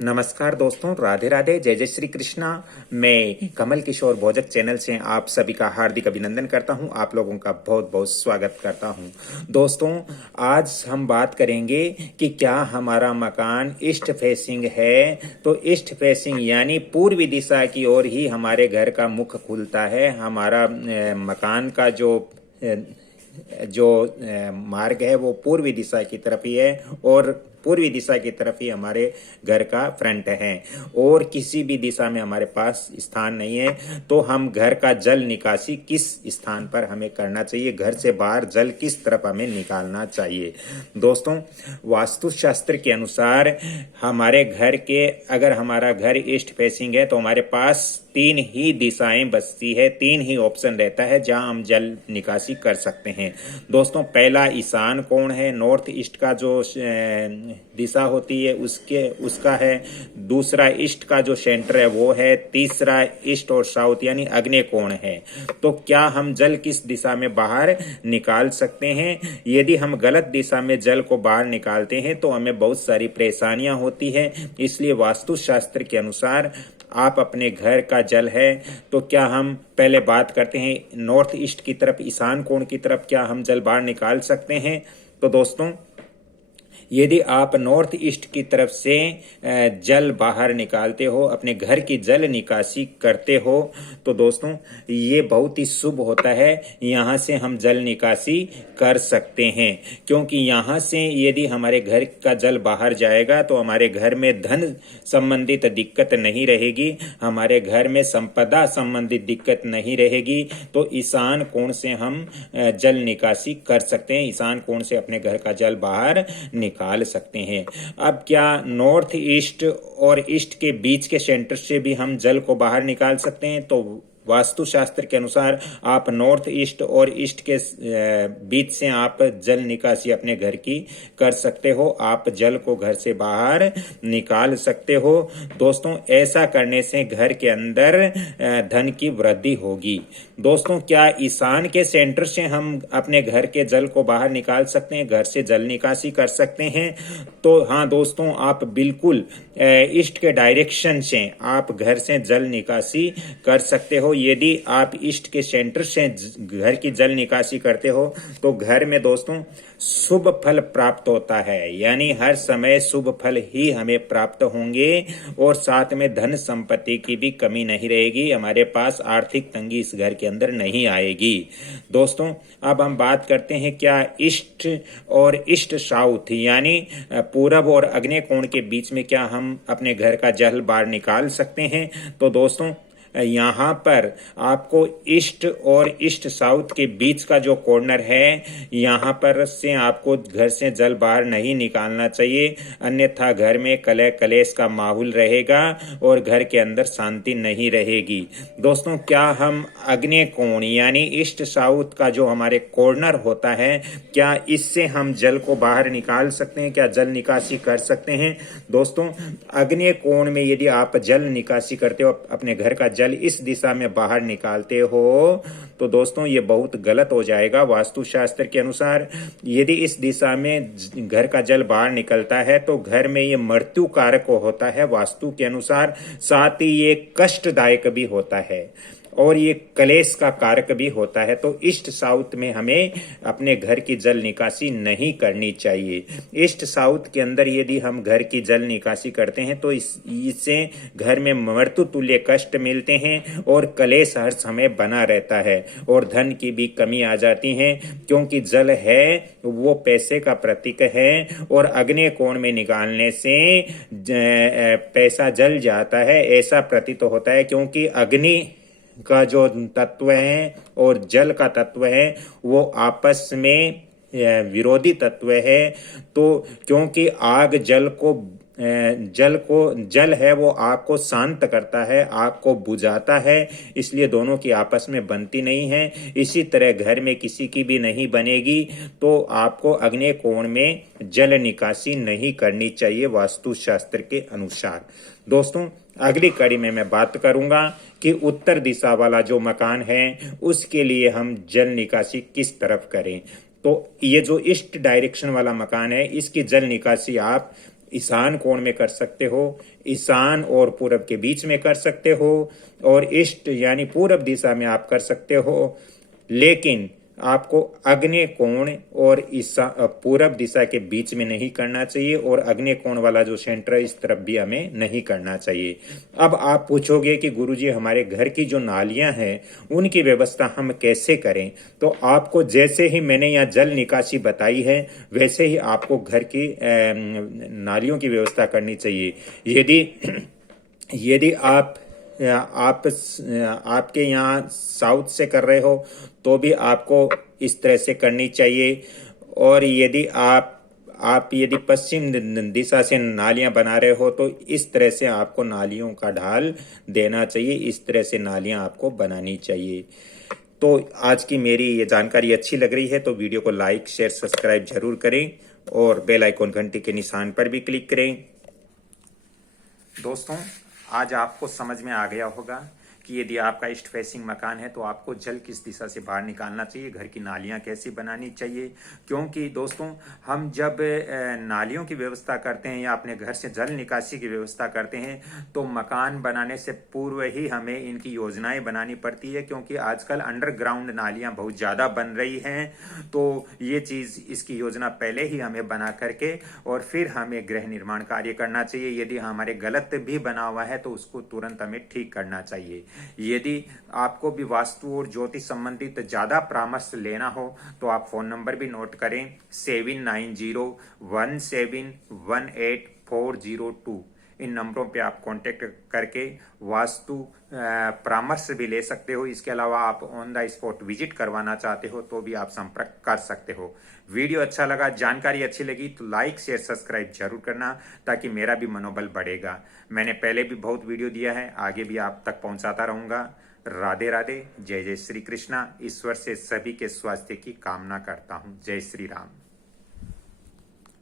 नमस्कार दोस्तों, राधे राधे, जय जय श्री कृष्णा। मैं कमल किशोर भोजक चैनल से आप सभी का हार्दिक अभिनंदन करता हूं। आप लोगों का बहुत बहुत स्वागत करता हूं। दोस्तों, आज हम बात करेंगे कि क्या हमारा मकान ईस्ट फेसिंग है। तो ईस्ट फेसिंग यानी पूर्वी दिशा की ओर ही हमारे घर का मुख खुलता है। हमारा मकान का जो मार्ग है वो पूर्वी दिशा की तरफ ही है और पूर्वी दिशा की तरफ ही हमारे घर का फ्रंट है और किसी भी दिशा में हमारे पास स्थान नहीं है। तो हम घर का जल निकासी किस स्थान पर हमें करना चाहिए, घर से बाहर जल किस तरफ हमें निकालना चाहिए। दोस्तों, वास्तुशास्त्र के अनुसार हमारे घर के, अगर हमारा घर ईस्ट फेसिंग है तो हमारे पास तीन ही दिशाएं बचती है, तीन ही ऑप्शन रहता है जहां हम जल निकासी कर सकते हैं। दोस्तों, पहला ईशान कोण है, नॉर्थ ईस्ट का जो दिशा होती है उसका है। दूसरा ईस्ट का जो सेंटर है वो है। तीसरा ईस्ट और साउथ यानी आग्नेय कोण है। तो क्या हम जल किस दिशा में बाहर निकाल सकते हैं? यदि हम गलत दिशा में जल को बाहर निकालते हैं तो हमें बहुत सारी परेशानियां होती है। इसलिए वास्तुशास्त्र के अनुसार आप अपने घर का जल है तो क्या हम पहले बात करते हैं नॉर्थ ईस्ट की तरफ, ईशान कोण की तरफ क्या हम जल बाहर निकाल सकते हैं। तो दोस्तों, यदि आप नॉर्थ ईस्ट की तरफ से जल बाहर निकालते हो, अपने घर की जल निकासी करते हो, तो दोस्तों ये बहुत ही शुभ होता है। यहाँ से हम जल निकासी कर सकते हैं, क्योंकि यहाँ से यदि हमारे घर का जल बाहर जाएगा तो हमारे घर में धन संबंधित दिक्कत नहीं रहेगी, हमारे घर में संपदा संबंधित दिक्कत नहीं रहेगी। तो ईशान कोण से हम जल निकासी कर सकते हैं, ईशान कोण से अपने घर का जल बाहर निकाल सकते हैं। अब क्या नॉर्थ ईस्ट और ईस्ट के बीच के सेंटर से भी हम जल को बाहर निकाल सकते हैं? तो वास्तुशास्त्र के अनुसार आप नॉर्थ ईस्ट और ईस्ट के बीच से आप जल निकासी अपने घर की कर सकते हो। आप जल को घर से बाहर निकाल सकते हो। दोस्तों, ऐसा करने से घर के अंदर धन की वृद्धि होगी। दोस्तों, क्या ईशान के सेंटर से हम अपने घर के जल को बाहर निकाल सकते हैं, घर से जल निकासी कर सकते हैं? तो हाँ दोस्तों, आप बिल्कुल ईस्ट के डायरेक्शन से आप घर से जल निकासी कर सकते हो। यदि आप ईस्ट के सेंटर से घर की जल निकासी करते हो तो घर में दोस्तों शुभ फल प्राप्त होता है, यानी हर समय शुभ फल ही हमें प्राप्त होंगे और साथ में धन संपत्ति की भी कमी नहीं रहेगी। हमारे पास आर्थिक तंगी इस घर के अंदर नहीं आएगी। दोस्तों, अब हम बात करते हैं क्या ईस्ट और ईस्ट साउथ यानी पूरब और आग्नेय कोण के बीच में क्या हम अपने घर का जल बाहर निकाल सकते हैं? तो दोस्तों, यहाँ पर आपको ईस्ट और ईस्ट साउथ के बीच का जो कॉर्नर है, यहाँ पर से आपको घर से जल बाहर नहीं निकालना चाहिए, अन्यथा घर में कलह कलेश का माहौल रहेगा और घर के अंदर शांति नहीं रहेगी। दोस्तों, क्या हम आग्नेय कोण यानी ईस्ट साउथ का जो हमारे कॉर्नर होता है, क्या इससे हम जल को बाहर निकाल सकते हैं, क्या जल निकासी कर सकते हैं? दोस्तों, आग्नेय कोण में यदि आप जल निकासी करते हो, अपने घर का जल इस दिशा में बाहर निकालते हो, तो दोस्तों ये बहुत गलत हो जाएगा। वास्तुशास्त्र के अनुसार यदि इस दिशा में घर का जल बाहर निकलता है तो घर में ये मृत्यु कारक होता है वास्तु के अनुसार, साथ ही ये कष्टदायक भी होता है और ये कलेश का कारक भी होता है। तो ईस्ट साउथ में हमें अपने घर की जल निकासी नहीं करनी चाहिए। ईस्ट साउथ के अंदर यदि हम घर की जल निकासी करते हैं तो इससे घर में मृत्यु तुल्य कष्ट मिलते हैं और कलेश हर समय बना रहता है और धन की भी कमी आ जाती है, क्योंकि जल है वो पैसे का प्रतीक है और आग्नेय कोण में निकालने से पैसा जल जाता है, ऐसा प्रतीत होता है। क्योंकि अग्नि का जो तत्व है और जल का तत्व है वो आपस में विरोधी तत्व है। तो क्योंकि आग जल है वो आग को शांत करता है, आग को बुझाता है, इसलिए दोनों की आपस में बनती नहीं है। इसी तरह घर में किसी की भी नहीं बनेगी। तो आपको आग्नेय कोण में जल निकासी नहीं करनी चाहिए वास्तुशास्त्र के अनुसार। दोस्तों, अगली कड़ी में मैं बात करूंगा कि उत्तर दिशा वाला जो मकान है उसके लिए हम जल निकासी किस तरफ करें। तो ये जो ईस्ट डायरेक्शन वाला मकान है इसकी जल निकासी आप ईशान कोण में कर सकते हो, ईशान और पूरब के बीच में कर सकते हो, और ईस्ट यानी पूरब दिशा में आप कर सकते हो। लेकिन आपको आग्नेय कोण और पूरब दिशा के बीच में नहीं करना चाहिए, और आग्नेय कोण वाला जो सेंटर है इस तरफ भी हमें नहीं करना चाहिए। अब आप पूछोगे कि गुरुजी हमारे घर की जो नालियां हैं उनकी व्यवस्था हम कैसे करें, तो आपको जैसे ही मैंने यहाँ जल निकासी बताई है वैसे ही आपको घर की नालियों की व्यवस्था करनी चाहिए। यदि यदि आपके यहाँ साउथ से कर रहे हो तो भी आपको इस तरह से करनी चाहिए, और यदि आप यदि पश्चिम दिशा से नालियां बना रहे हो तो इस तरह से आपको नालियों का ढाल देना चाहिए, इस तरह से नालियां आपको बनानी चाहिए। तो आज की मेरी ये जानकारी अच्छी लग रही है तो वीडियो को लाइक शेयर सब्सक्राइब जरूर करें, और बेल आइकॉन घंटी के निशान पर भी क्लिक करें। दोस्तों, आज आपको समझ में आ गया होगा कि यदि आपका ईस्ट फेसिंग मकान है तो आपको जल किस दिशा से बाहर निकालना चाहिए, घर की नालियां कैसी बनानी चाहिए। क्योंकि दोस्तों, हम जब नालियों की व्यवस्था करते हैं या अपने घर से जल निकासी की व्यवस्था करते हैं तो मकान बनाने से पूर्व ही हमें इनकी योजनाएं बनानी पड़ती है, क्योंकि आजकल अंडरग्राउंड नालियां बहुत ज़्यादा बन रही हैं। तो ये चीज़, इसकी योजना पहले ही हमें बना करके और फिर हमें गृह निर्माण कार्य करना चाहिए। यदि हमारे गलत भी बना हुआ है तो उसको तुरंत हमें ठीक करना चाहिए। यदि आपको भी वास्तु और ज्योतिष संबंधित ज्यादा परामर्श लेना हो तो आप फोन नंबर भी नोट करें 7901718402। इन नंबरों पे आप कांटेक्ट करके वास्तु परामर्श भी ले सकते हो। इसके अलावा आप ऑन द स्पॉट विजिट करवाना चाहते हो तो भी आप संपर्क कर सकते हो। वीडियो अच्छा लगा, जानकारी अच्छी लगी तो लाइक शेयर सब्सक्राइब जरूर करना, ताकि मेरा भी मनोबल बढ़ेगा। मैंने पहले भी बहुत वीडियो दिया है, आगे भी आप तक पहुंचाता रहूंगा। राधे राधे, जय जय श्री कृष्णा। ईश्वर से सभी के स्वास्थ्य की कामना करता हूं। जय श्री राम।